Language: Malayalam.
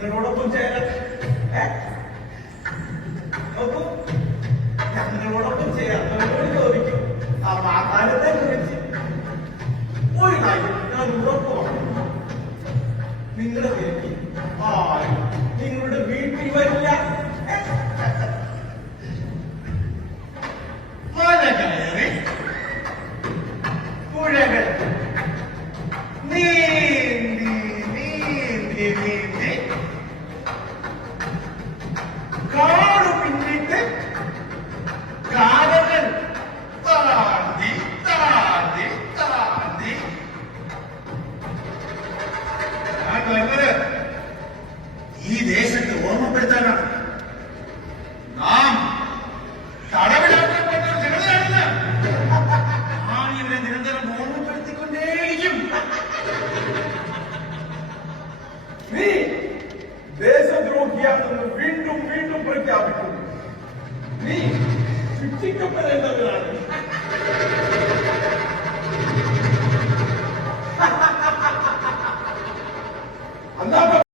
ഞങ്ങളോടൊപ്പം ചേരാൻ നോക്കൂ, ഞങ്ങളോടൊപ്പം ചേർന്നവരോട് ചോദിക്കും ആ വാഗ്ദാനത്തെ കുറിച്ച്. ഒരു കാര്യം ഞാൻ ഉറപ്പുമാണ്, നിങ്ങളുടെ വീട്ടിൽ ആരും നിങ്ങളുടെ വീട്ടിൽ വരില്ല. മല കയറി പുഴകൾ നീന്തി നീന്തി നീന്തി കാട് പിന്നിട്ട് കാലങ്ങൾ താണ്ടി താണ്ടി താണ്ടി ഞാൻ വരുന്നത് ഈ ദേശത്തെ ഓർമ്മപ്പെടുത്താനാണ്. നാം തടവിലാക്കപ്പെട്ട ജനതയാണെന്ന് ഞാൻ ഇവരെ നിരന്തരം ഓർമ്മപ്പെടുത്തിക്കൊണ്ടേയിരിക്കും. നീ ദേശദ്രോഹിയാണെന്ന് വീണ്ടും വീണ്ടും പ്രഖ്യാപിക്കുന്നു. നീ ശിക്ഷിക്കപ്പെടേണ്ടവരാണ്.